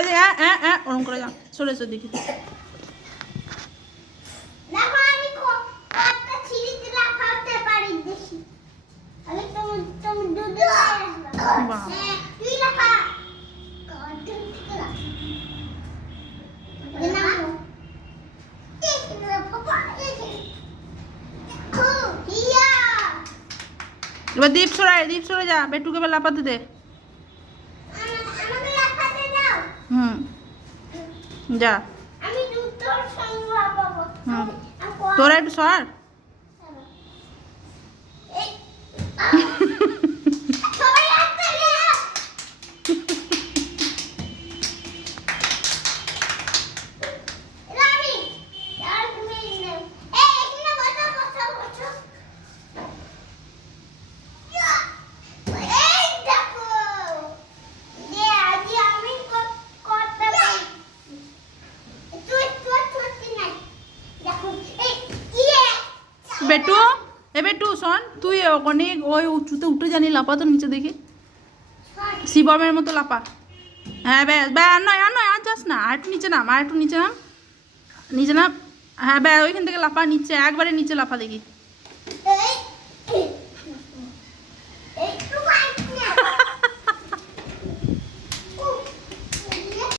ওই যে ওরম করে যা, সরে এসো দেখি। এবার দীপ সরে যা, বেটুকে এবার লাফাতে দে। হুম যা, হুম তোরা একটু সর। বেটু বেটু শোন, তুই অনেক ওই উঁচুতে উঠে জানি লাপা তো নিচে দেখি, শিবমের মতো লাপা। হ্যাঁ ব্যাস ব্যাস, আর নয় আর যাস না, আর একটু নিচে নাম, আর একটু নিচে নাম, নিচে নাম। হ্যাঁ ব্যাস, ওইখান থেকে লাফা নিচে, একবারে নিচে লাফা দেখি।